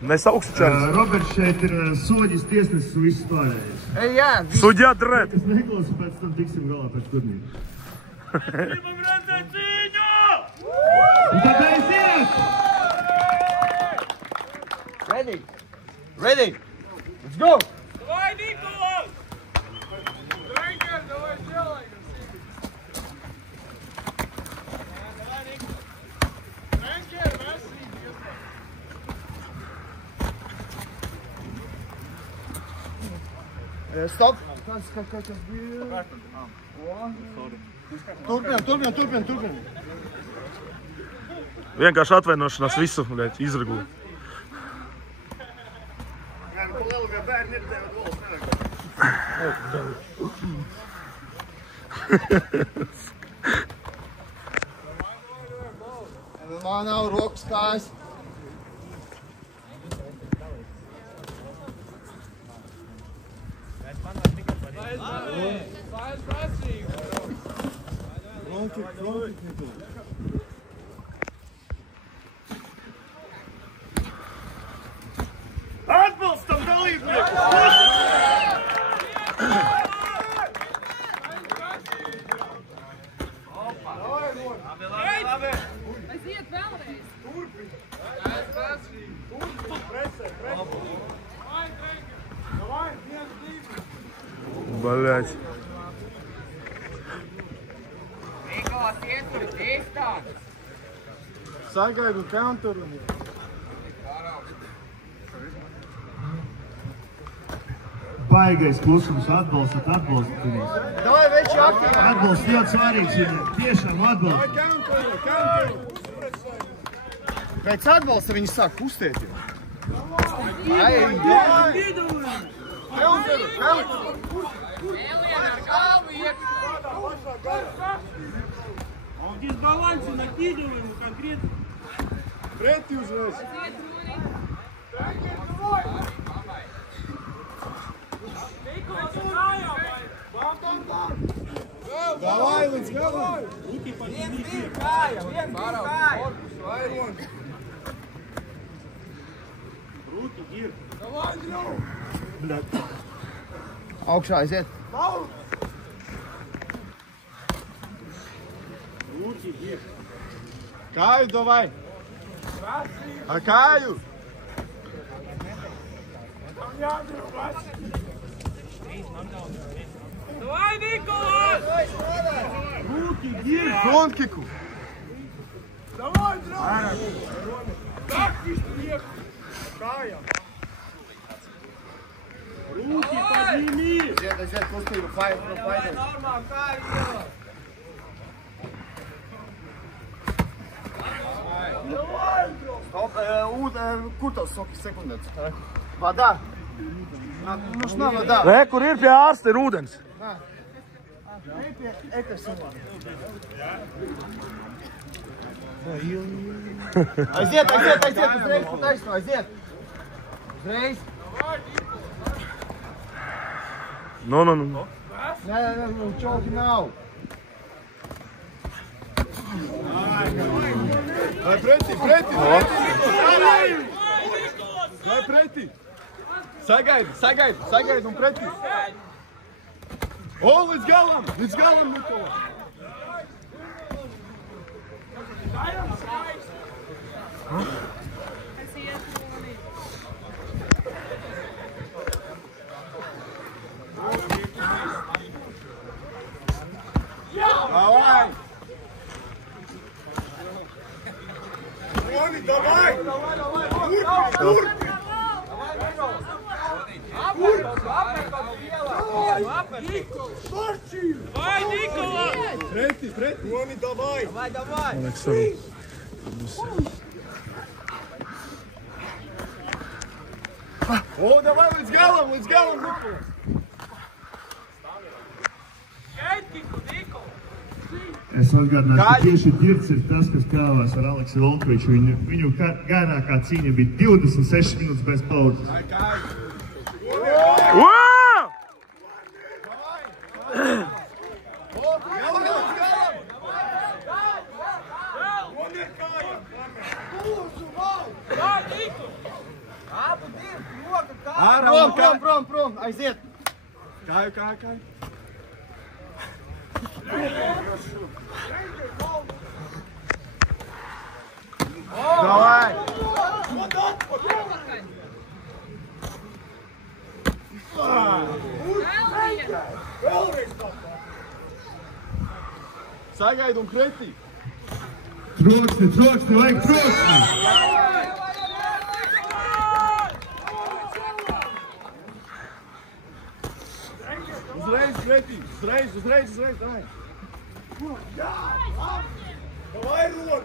Nesaukstu čaļus. Roberts šeit ir soģis tiesnesis un viss pārējais. Suģā dred. Kas neklausa, pēc tam tiksim galā pēc turnīra. Gribam redzēt cīņu! Un tad aiziet! Ready! Let's go! Давай, Николас! Тренер, давай делай! Тренер, Stop! Turpinam! Vienkārši atvainošanās visu, bļēt, izregulē. Man nav rokas kājas. Atbalstam dalībnieku! Labi! Aiziet vēlreiz! Bļēt. Nikolas, ietur, īstāk! Sagaidu counturu. Baigais klusums, atbalstat viņus. Davai veči aktīvi. Atbalsts ļoti svarīgs ir, tiešām atbalsts. Pēc atbalsta viņi sāk kustēt jau. Eliena ar galvu iekšā! А в дисбалансе накидываем конкретно. Preti uzreiz. Davai, līdz galam. Руки подними. Руки, Гир. Augšā aiziet. Руки, Гир. Kāju davai. Ar kāju. Давай, Николас! Руки, Гир. Frontkiku. Давай, брат! Так, вверх! Кая! Руки подними! Aiziet, kustību. Fight. Нормально, Кая, делай! Stop, kur tavs soki sekundēts? Vadā. Mums nav vadā. Re, kur ir pie ārsta ir ūdens? Ej pie Ekersona. Aiziet, uzreiz, taisno, aiziet. Uzreiz. No. Nē, čauki nav. Lai pretī! Lai pretī! Sagaidi un pretī! O, līdz galam, Nikola! Давай! Роми, давай! Давай, Николас! Pretī! Роми, давай! O, davai, līdz galam, Nikola! Es atgādināšu, ka tieši Dirts ir tas, kas kāvās ar Aleksu Volkoviču. Viņu garākā cīņa bija 26 minūtes bez pauzes. Prom, aiziet! Kāju. Davai! Sagaidu un pretī! Troksni, vajag troksni! Uzreiz pretī! Uzreiz, davai! Davai, Ron!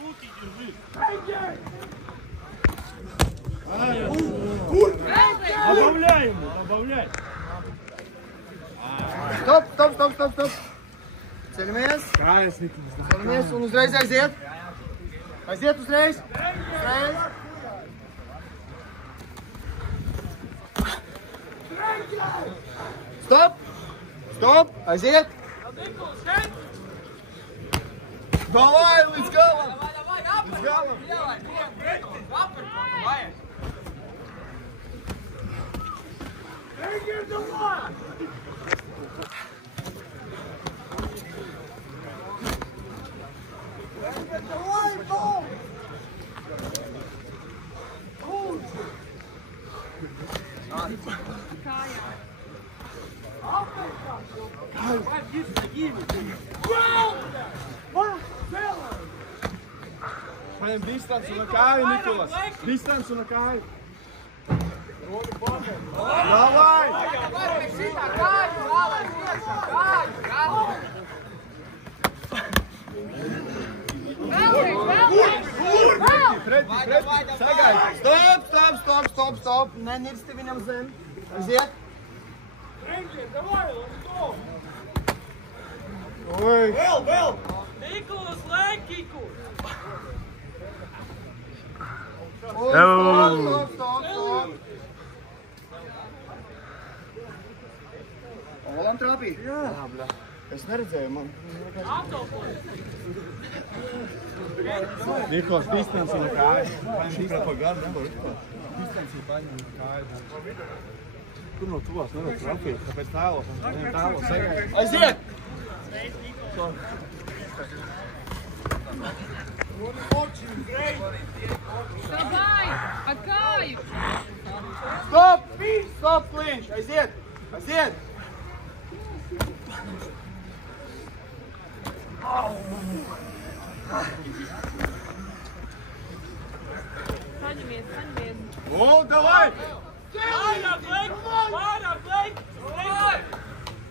Руки держи. Добавляй ему, добавляй. Stop! Ceļamies! Kājas, Nikolas! Ceļamies un uzreiz aiziet! Aiziet uzreiz! Stop! Aiziet! Davai, līdz galam! Līdz galam! Paņem distanci no kāju, Nikolas! Distanci no kāju! Davai! Pretī! Sagaidi! Stop! Nenirsti viņam zem! Aiziet! Vēl! Николас, лайкику. Stop! Olam trāpīja? Jā, bļa. Es neredzēju, man. Nikolas, distanci no kāju! Šitā pa garu nevar izklāt. Distanci paņem no kāju. Tur no tuvās nevar trāpīt, tāpēc tālos, sagaidi. Aiziet! Davai, ar kāju! Stop, kliņš! Aiziet! Saņemies! O, davai! Vairāk, Leik!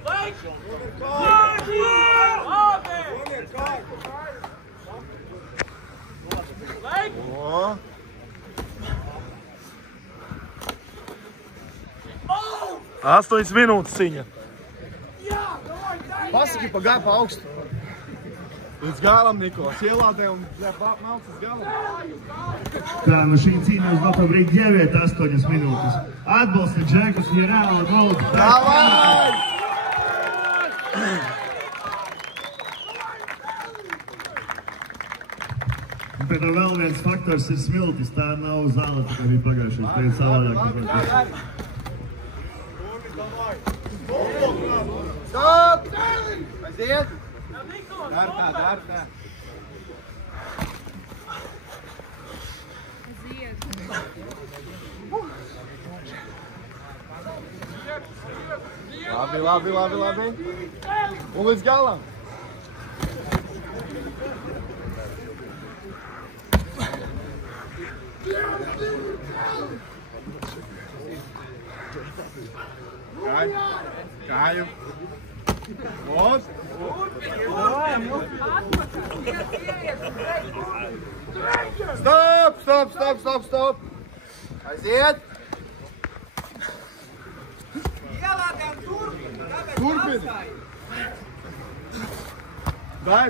Leik! O! Astoņas minūtes ciņa. Pasaki pa garu, pa augstu. Līdz galam, Nikolas, ielādē un mauc uz galam. Tā, no šī cīņa uz doto brīdi 9-8 minūtes. Atbalsta Džekus, ja reāli goldi. Davai! Un pēc tam vēl viens faktors ir smiltis. Tā nav zāle, tā kā bija pagājušais. Tā ir savādāk. Stop! Aiziet! Dar tā. Aiziet! Labi. Un līdz galam. Kāju. Vos. Stop! Aiziet! Turpini. Dai.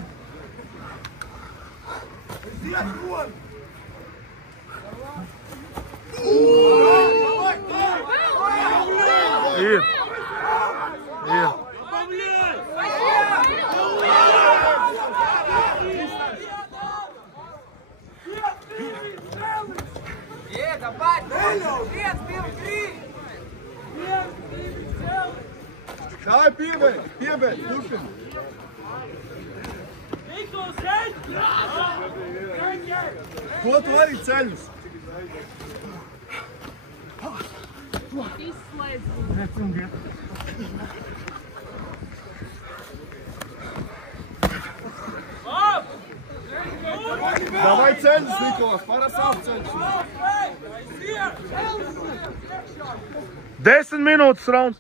Ir. Piebeidz, turpini. Nikols, ej! Ko tu arī ceļus? Izslēdz. Davai ceļus, Nikolas, paras apceļus. 10 minūtes rauns.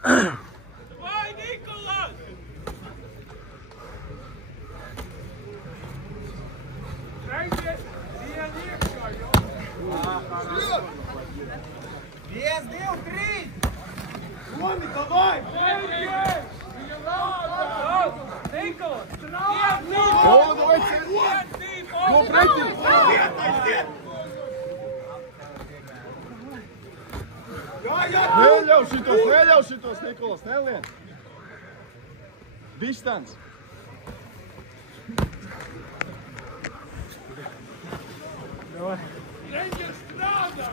Vai, Nikolas! Reizies, vien iekšā, jo! 1, 2, 3! Tomi, davai! Reizies! Nikolas! Davai ceļus. No pretī. Neļauj šitos, Nikolas, nelien. Distance. Reizies strādā!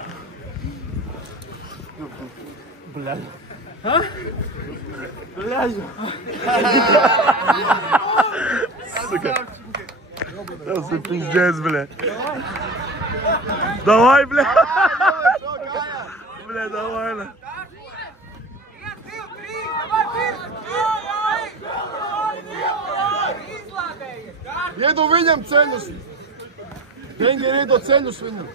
Tas ir pizdzēs, blēd. Davai, blēd. Blēd, davai, blēd. 1, 2, 3! Davai, izlādējies! Iedu viņam ceļus. Denger, iedu ceļus viņam.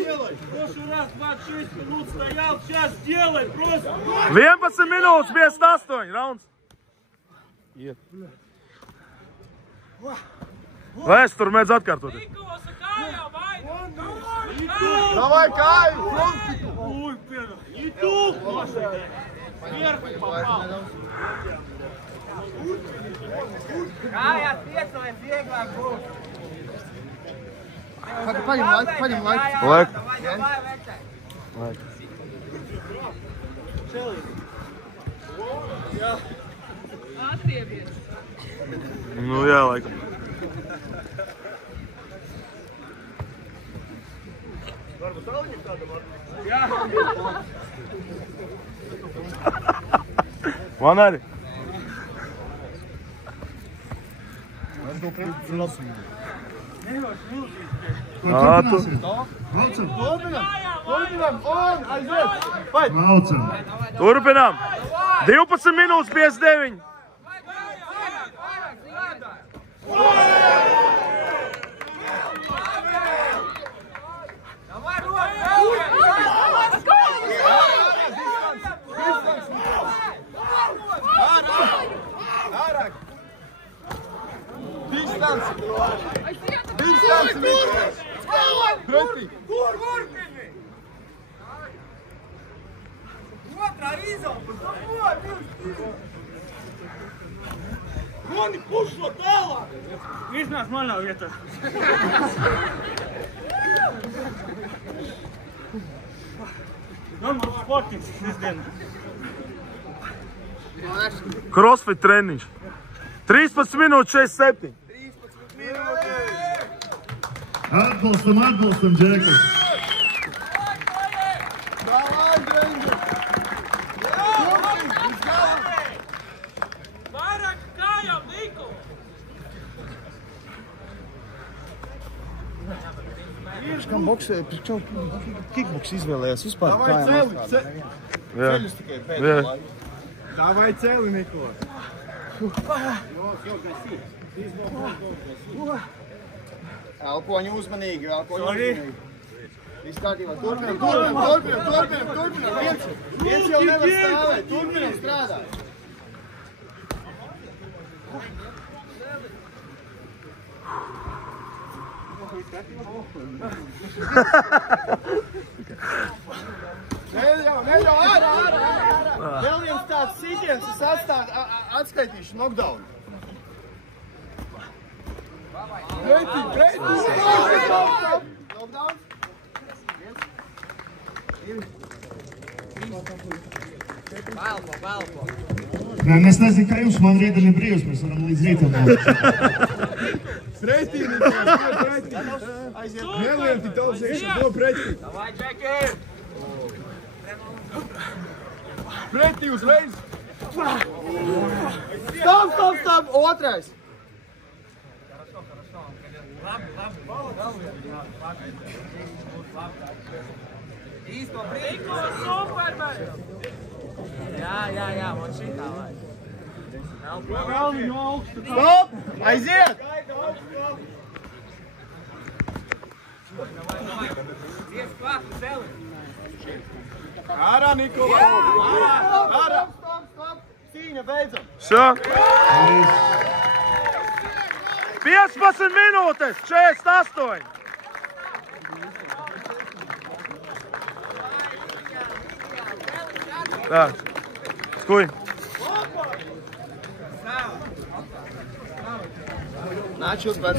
Делай! В прошлый раз 26 минут стоял, сейчас делай просто! 11 minūtes, 58 rauns. Vēs, tur mēdz atkārtoties. Nikolas, kājā, vai? Davai kāju. Ой, первый! Не тух! Вверх попал! Kājās piecelies vieglāk būs. Paņem laiku. Laiku. Davai, vecai. Atriebies. Nu jā, laikam. Man arī. Maucam. Turpinām. 12 minūtes, 59. Distance, Nikolas. Pretī. Turpini! Otrā izauga! Mani pušo tālāk! Iznāc manā vietā! Normāls sportings šodien. Crossfit treniņš. 13 minūtes, 47. Atbalstam, Džekas. Davai, Denger. Vairāk kājām, Nikolas! Kam boksē, priekš čau kickboks izvēlējās vispār Davai kājām celi. atstrādāt. Ceļus tikai pēdējā laikā. Davai celi, Nikolas. Elpoņi uzmanīgi, elpoņi Sorry. uzmanīgi. Viss kārtībā, turpinam. Viens jau nevar stāvēt, turpinam strādāt. Neļauj, ārā. Vēl viens tāds sīķiens, es atskaitīšu knockdown. Pretī. Knockdown. Velpo. Nē, mēs nezinām, kā jums, man rīta ir brīvs, mēs varam līdz rītam. Pretī, Nikolas, pretī. Nelien tik daudz iekšā, do pretī. Davai, Džeki! Pretī uzreiz! Stop! Otrais! Īsto brīko, super, vai! Jā, man šitā vajag. Vēl viņu augstu! Stop! Aiziet! Ies klāt, zeli! Ārā, Nikola! Ārā! Stop! Cīņa beidzam! Šo? 15 minūtes, 48. Tā, skuj. Nāc jūs, bet...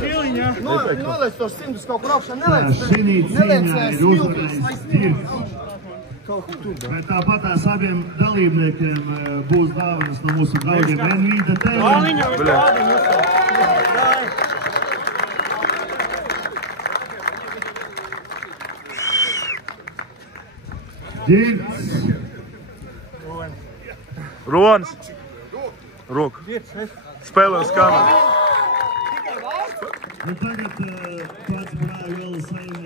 Noliec tos simtus kaut kur augšā, Tā, šī cīņā ir uzvarējis smiltis. Dirks. Bet tāpatās abiem dalībniekiem būs dāvanas no mūsu draugiem Envīda Tēlina. Dirks. Rons. Roku. Spēlē uz kameru. Un tagad pats brāļ vēl saimē.